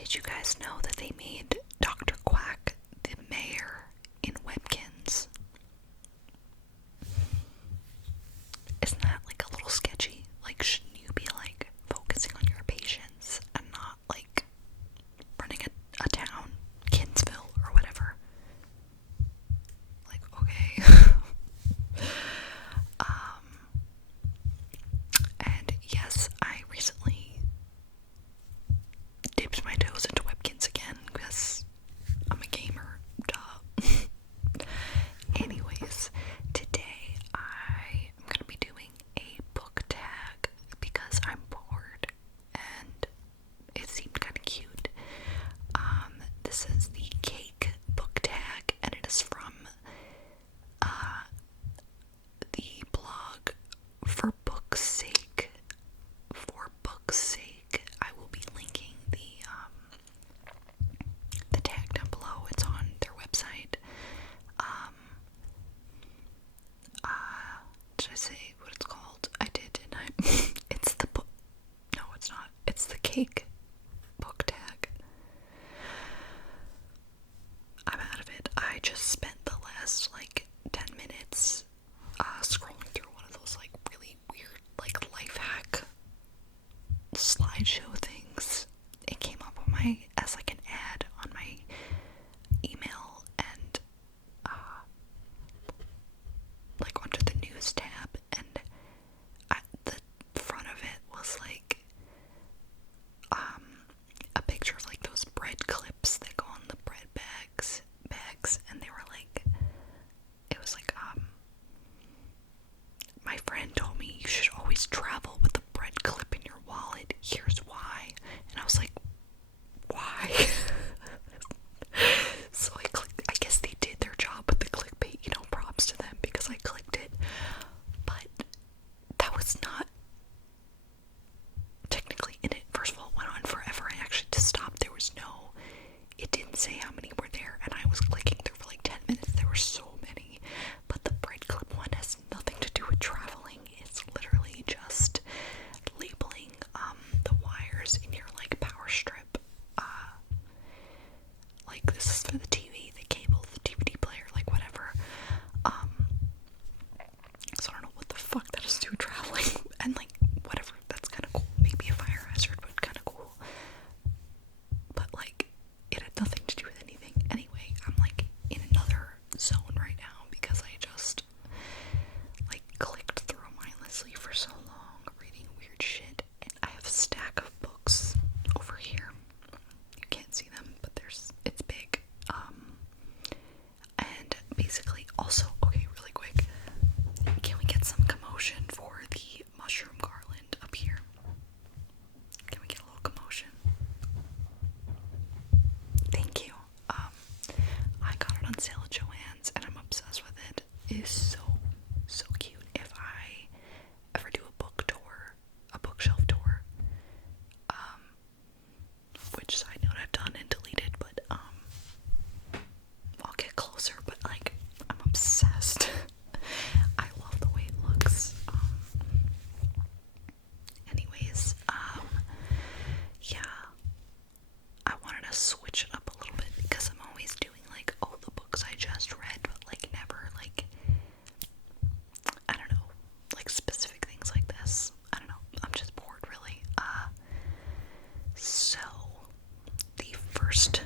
Did you guys know that they made Dr. Quack the mayor in Webkins? Isn't that like a little sketchy? Like, shouldn't you be like focusing on your patients and not like running a town, Kinsville or whatever? Like, okay. And yes, I recently dipped my toes into Webkins again because I'm a gamer, duh. Anyways, today I am gonna be doing a book tag because I'm bored and it seemed kind of cute. This is the cake book tag, and it is from the blog For Book's Sake. For Book's Sake, I will be linking the tag down below. It's on their website. Did I say what it's called? I did, didn't I? It's the book. No, it's not. It's the cake book tag. I'm out of it. I just spent the last like 10 minutes scrolling through one of those like really weird like life hack slideshow things. It came up on my as like an ad on my email, and like onto the news tab, and at the front of it was like a picture of like those bread clips that go on the bread bags, and they were like, it was like my friend told me you should always travel with a bread clip in your wallet. Here's why. And I was like, why? So I clicked. I guess they did their job with the clickbait, you know, props to them, because I clicked it. But that was not technically in it. First of all, it went on forever. I actually just stopped. There was no, it didn't say how many were there, and I was clicking through for like 10 minutes. There were so many. But the bread clip one has nothing to do with traveling. It's literally just labeling the wires in your like power strip. Like, this is for the TV, the cable, the DVD player, like whatever. So I don't know what the fuck that has to do with traveling. And like whatever, that's kind of cool. Maybe a fire hazard, but kind of cool. But like, it had nothing to do with anything. Anyway, I'm like in another zone right now because I just like clicked through mindlessly for so long reading weird shit, and I have a stack of books over here. You can't see them, but it's big. And basically also, okay, really quick, can we get some commotion for the mushroom garland up here? Can we get a little commotion? Thank you. I got it on sale at Joann's and I'm obsessed with it. It is so cute. If I ever do a book tour, a bookshelf tour, which side note I've done and deleted, but I'll get closer, but like, I'm obsessed. I love the way it looks. Anyways, yeah, I wanted to switch it up a little bit because I'm always doing like, oh, the books I just read, but like never like, I don't know, like specific things like this. I don't know, I'm just bored really. So the first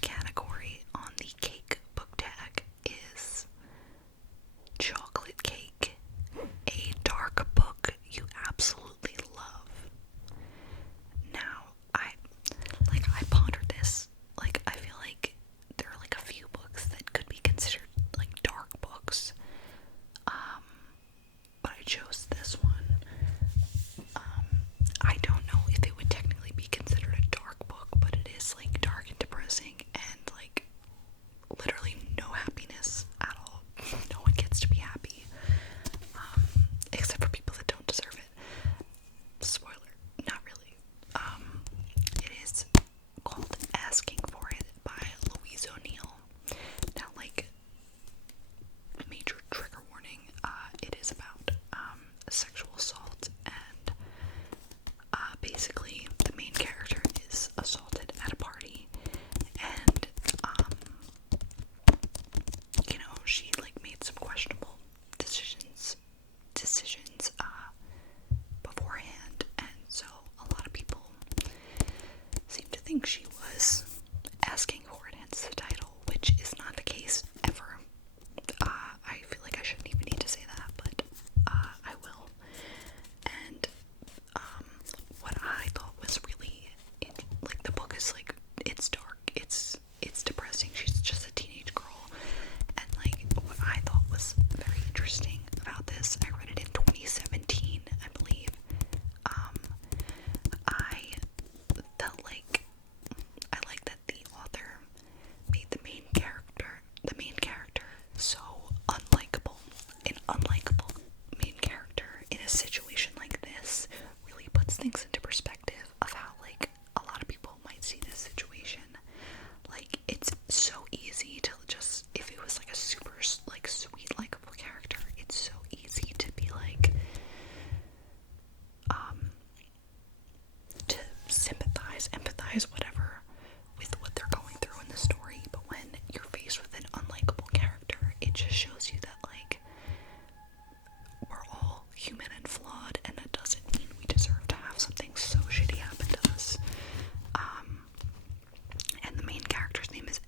category on the cake book tag is chocolate cake, a dark book you absolutely love. Now, I pondered this. Like, I feel like there are like a few books that could be considered like dark books. But I chose this one. I don't know if it would technically be considered a dark book, but it is like dark and depressing. think she was asking for it, hence the title, which is not the case ever. I feel like I shouldn't even need to say that, but I will. And what I thought was really, like, the book is like, it's dark, it's depressing. She's just a teenage girl, and like, what I thought was very interesting about this, I read it in 2017, I believe. I like that the author made the main character so unlikable. An unlikable main character in a situation like this really puts things into perspective of how, like, a lot of people might see this situation. Like, it's so easy to just, if it was like a super, like, sweet, likable character, it's so easy to be like, to sympathize, empathize, whatever, with what they're going through in the story. But when you're faced with an unlikable character, it just shows you that, like, we're all human and flawed, and that doesn't mean we deserve to have something so shitty happen to us. And the main character's name is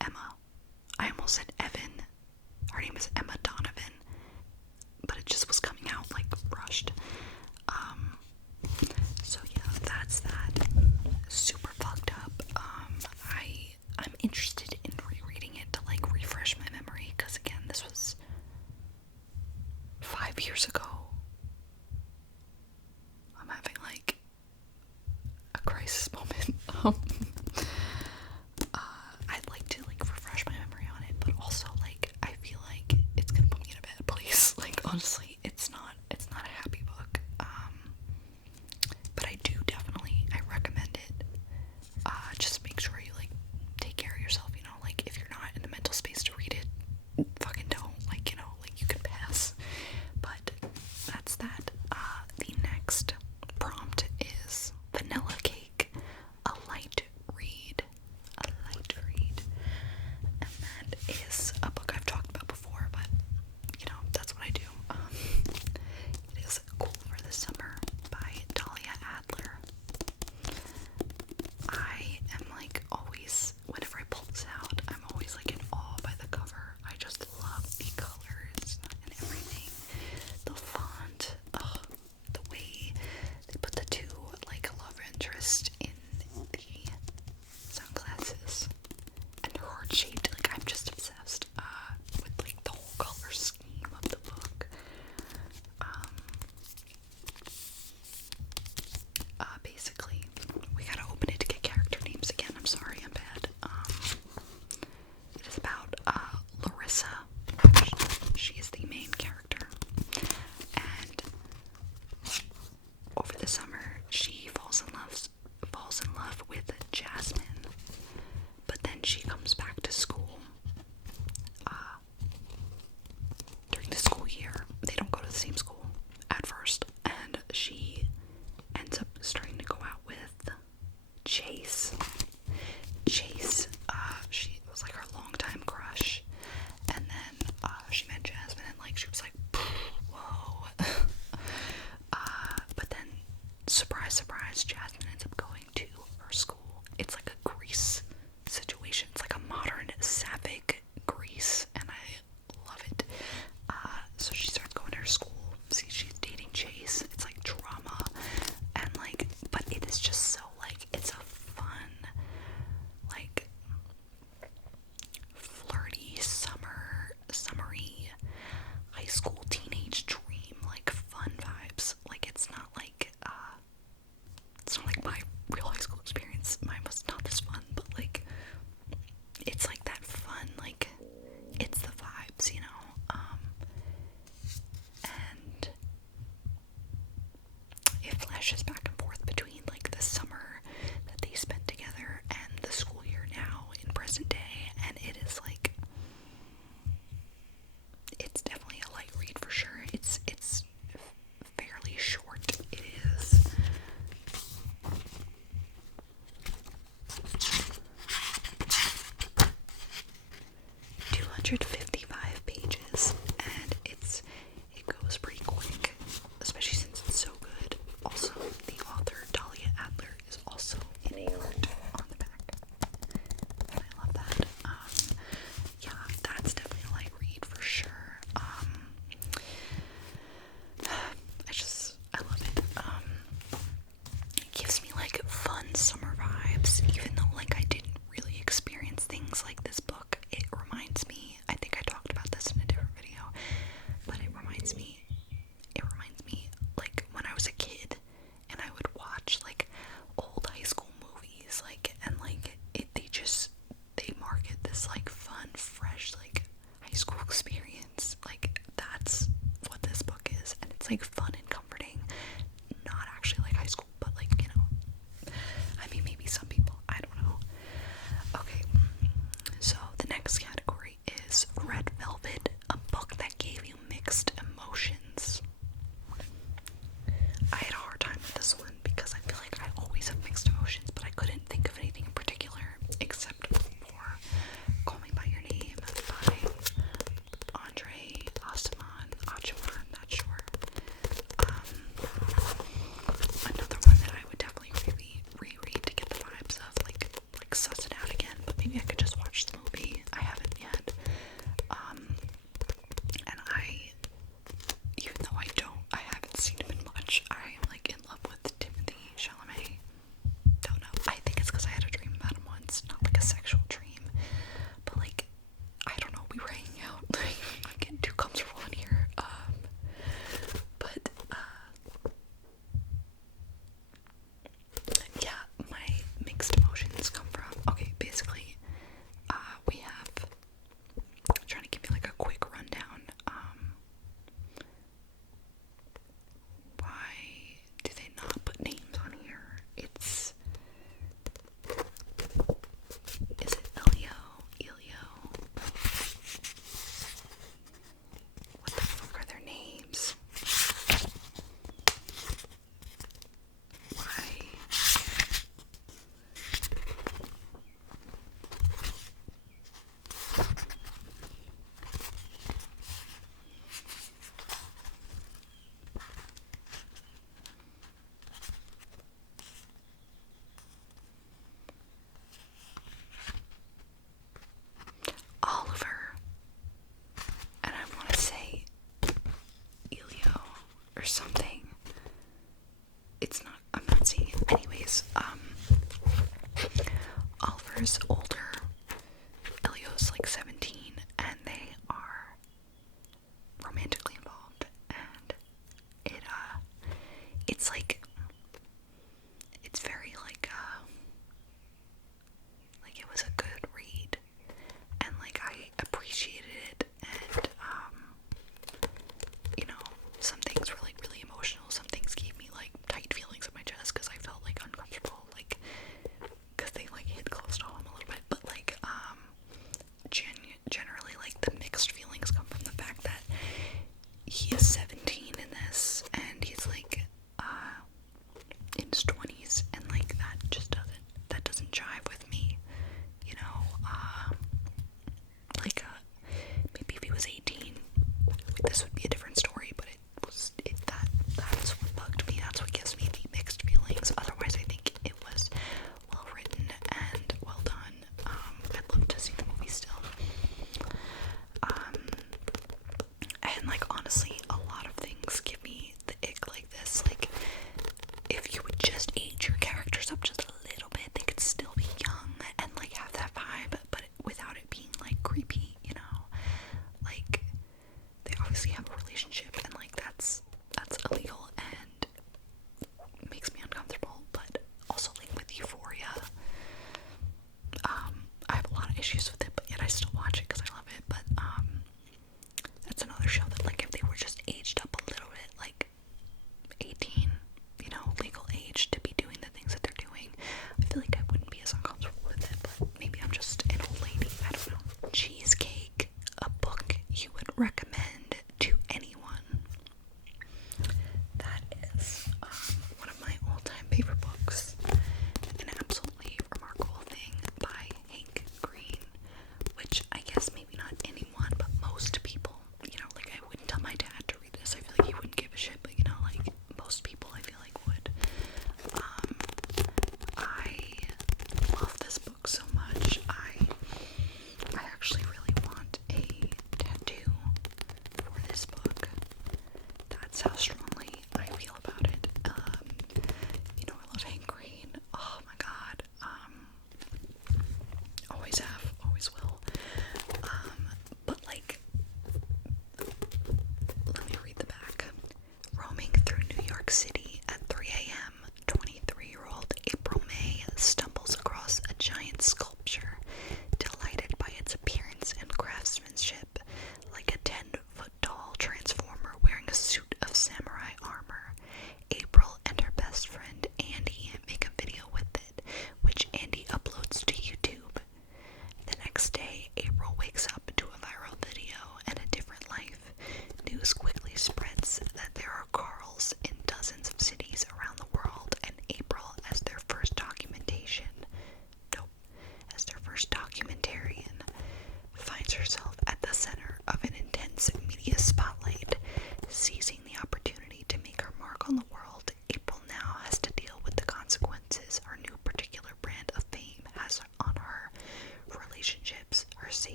Emma. I almost said Evan. Her name is Emma Donovan, but it just was coming out, like, rushed. So yeah, that's that. Super fucked up. I'm interested in rereading it to, like, refresh my memory, because again, this was 5 years ago. I'm having, like, a crisis moment. I'd like to, like, refresh my memory on it, but also, like, I feel like it's gonna put me in a bad place. Like, honestly, it's not a happy book. But I recommend it. Just make sure you, like, take care of yourself, you know, like, if you're not in the mental space to read it, fucking don't, like, you know, like, you can pass. But that's that. The next prompt is Vanilla Cake, a light read. A light read. And that is a book I've talked about before, but, you know, that's what I do. It is Cool for the Summer by Dahlia Adler. I am, like, always, whenever I pull this out, I'm always, like, in awe by the cover. I just love the colors and everything. The font, the way they put the two, like, love interest in the sunglasses, and they're heart-shaped. Like, I'm just obsessed with, like, the whole color scheme of the book. Basically, we gotta open it to get character names again. I'm sorry, I'm bad. It is about Larissa. She is the main character, and over the summer, she falls in love with Jasmine, but then she comes back to school. During the school year, they don't go to the same school at first, and she ends up starting to go out with Chase. She was, like, her longtime crush, and then she met Jasmine, and, like, she was like, whoa. But then, surprise, surprise, Jasmine ends up going to her school. It's like a Grease situation. It's like a modern brothers older. Elio's like 17, and they are romantically involved, and it's like, it's very like it was a good read, and like I appreciated it, and you know, some things were like really emotional, some things gave me like tight feelings in my chest because I felt like uncomfortable, like because they like hit close to home a little bit, but like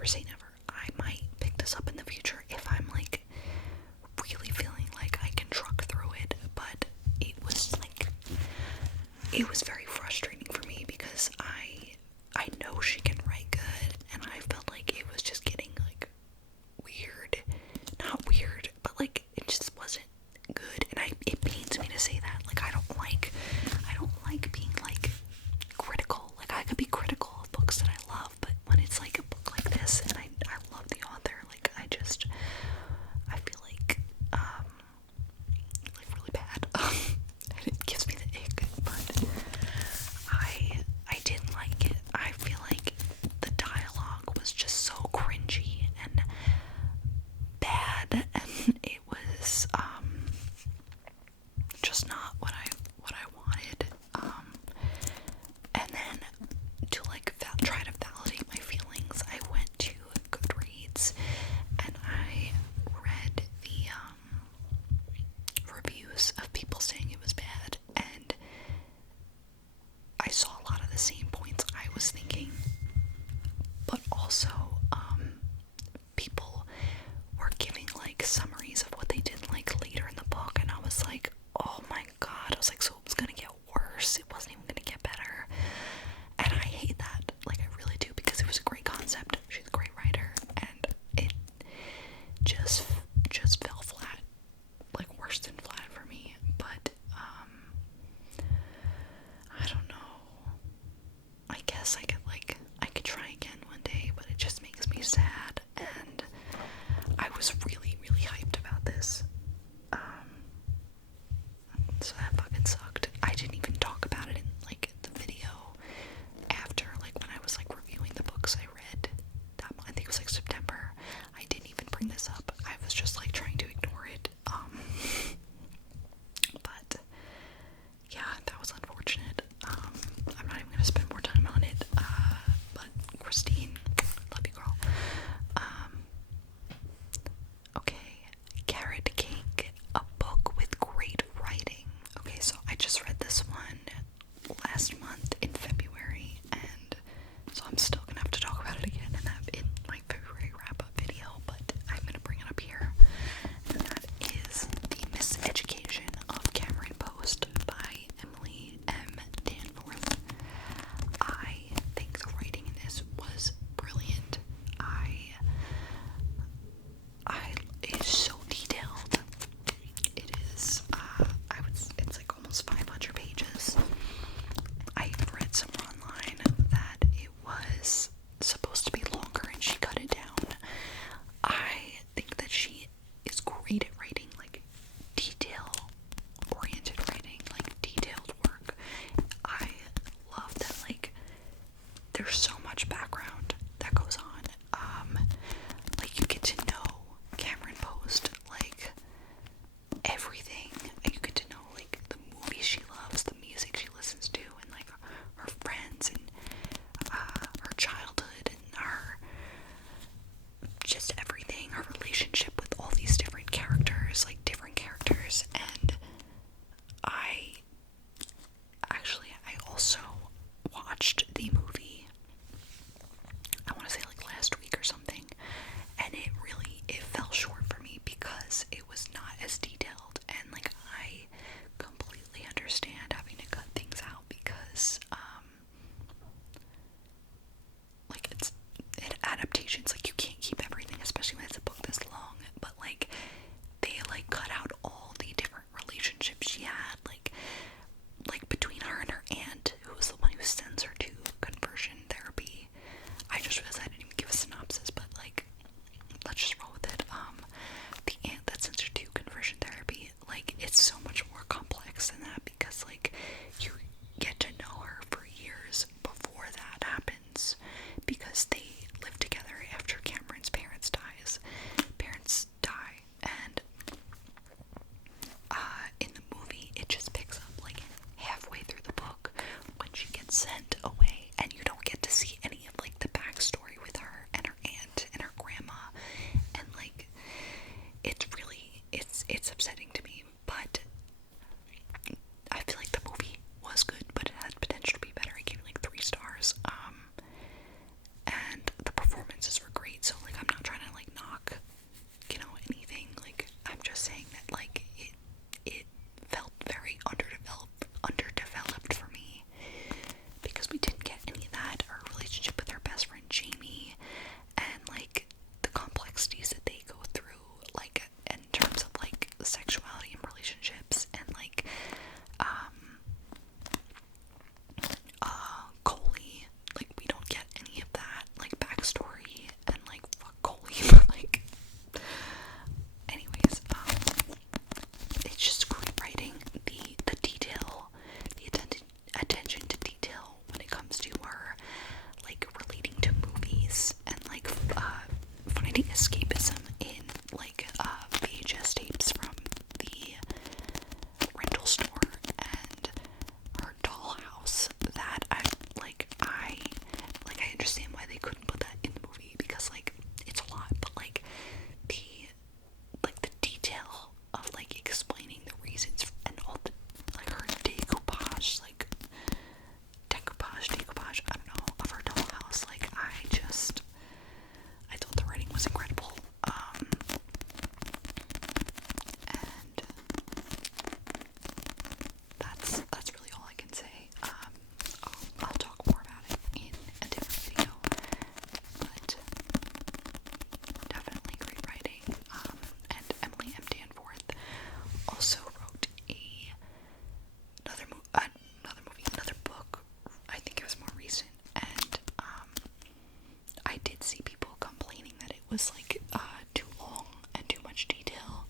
never say never. I might pick this up in the future if I'm like really feeling like I can truck through it, but it was very frustrating for me because I know she can write good, and I felt like it was just getting like weird. Not weird, but like it just wasn't good, and it pains me to say that. Like I don't like being like critical. Like I could be critical of books that I love, but when it's like a book like this and I love the author, like I feel like really bad. And it gives me the ick, but I didn't like it. I feel like the dialogue was just so cringy and bad, and it was just not what I wanted. And then to like try to validate my feelings, I went to Goodreads and I read the reviews of people saying it was bad, and I saw a lot of the same points I was thinking, but also people were giving like summaries of what they did like later in the book, and I was like, oh my god. I was like, so it was gonna get worse, it wasn't even gonna get better. And I hate that, like I really do, because it was a great concept, she's a great writer, and it just fell flat, like worse than flat for me. But I don't know, I guess I could try again one day, but it just makes me sad, and I was really hyped about this. So that fucking sucked. I didn't even talk about it in like the video after, like when I was like reviewing the books I read that month. I think it was like September. I didn't even bring this up. I was just like trying to ignore it. But yeah, that was unfortunate. I'm not even gonna spend more time on it. But Christine, love you, girl. Okay, Carrot Cake, a book with great writing. Okay, so I just read this one last month in February, and so I'm still gonna have to talk about it again in my February wrap-up video, but I'm gonna bring it up here. And that is The Miseducation of Cameron Post by Emily M. Danforth. I think the writing in this was brilliant. It is so detailed. It is, it's like almost 500 pages. I read somewhere online that it was escapism in like VHS tapes from the rental store and her dollhouse that I understand why they couldn't put that in the movie, because like it's a lot, but like the detail of like explaining the reasons and all the like her decoupage, I don't know, of her dollhouse, like I thought the writing was incredible. And that's really all I can say. I'll talk more about it in a different video, but definitely great writing. And Emily M. Danforth also wrote another book. I think it was more recent, and I did see people complaining that it was like too long and too much detail,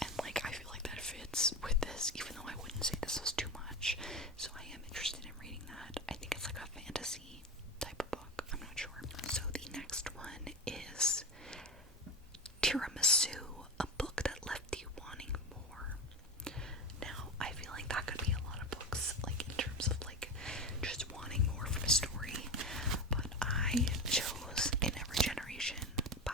and like I feel like that fits with this, even though I wouldn't say this was too much. So I am interested in reading that. I think it's like a fantasy type of book. I'm not sure. So the next one is Tiramisu, a book that left you wanting more. Now, I feel like that could be a lot of books, like in terms of like just wanting more from a story, but I chose In Every Generation by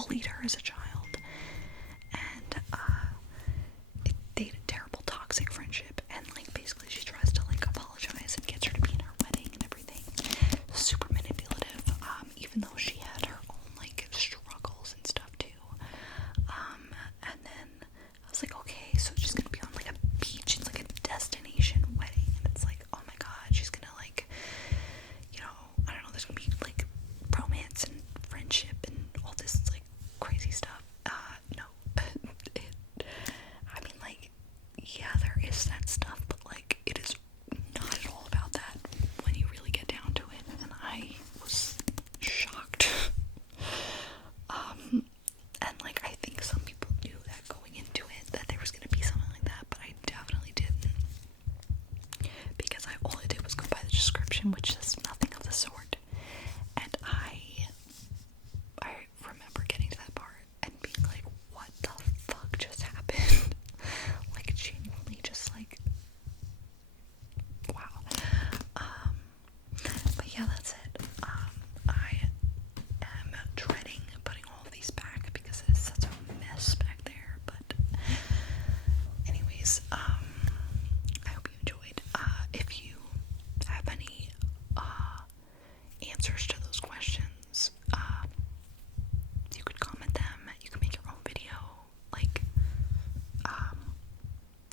bullied her as a child, and they had a terrible toxic friendship, and like basically she tries to like apologize and gets her to be in her wedding and everything. Super manipulative, even though she had her own like struggles and stuff too. And then I was like, okay, so she's gonna be on like a beach, it's like a destination wedding, and it's like, oh my god, she's gonna like, you know, I don't know, there's gonna be like romance and friendship and all this like crazy stuff. No. I mean, like, yeah, there is that stuff, but like it is not at all about that when you really get down to it, and I was shocked. And like I think some people knew that going into it, that there was gonna be something like that, but I definitely didn't, because all I did was go by the description, which says nothing of the sort. And I remember getting to that part and being like, what the fuck just happened? Like genuinely just like, wow. But yeah, that's it. I am dreading putting all of these back because it's such a mess back there. But anyways, I hope you enjoyed. If you have any answers to those questions, you could comment them. You can make your own video. Like, I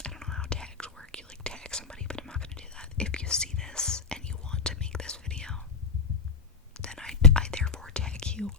don't know how tags work. You like tag somebody, but I'm not gonna do that. If you see this and you want to make this video, then I therefore tag you.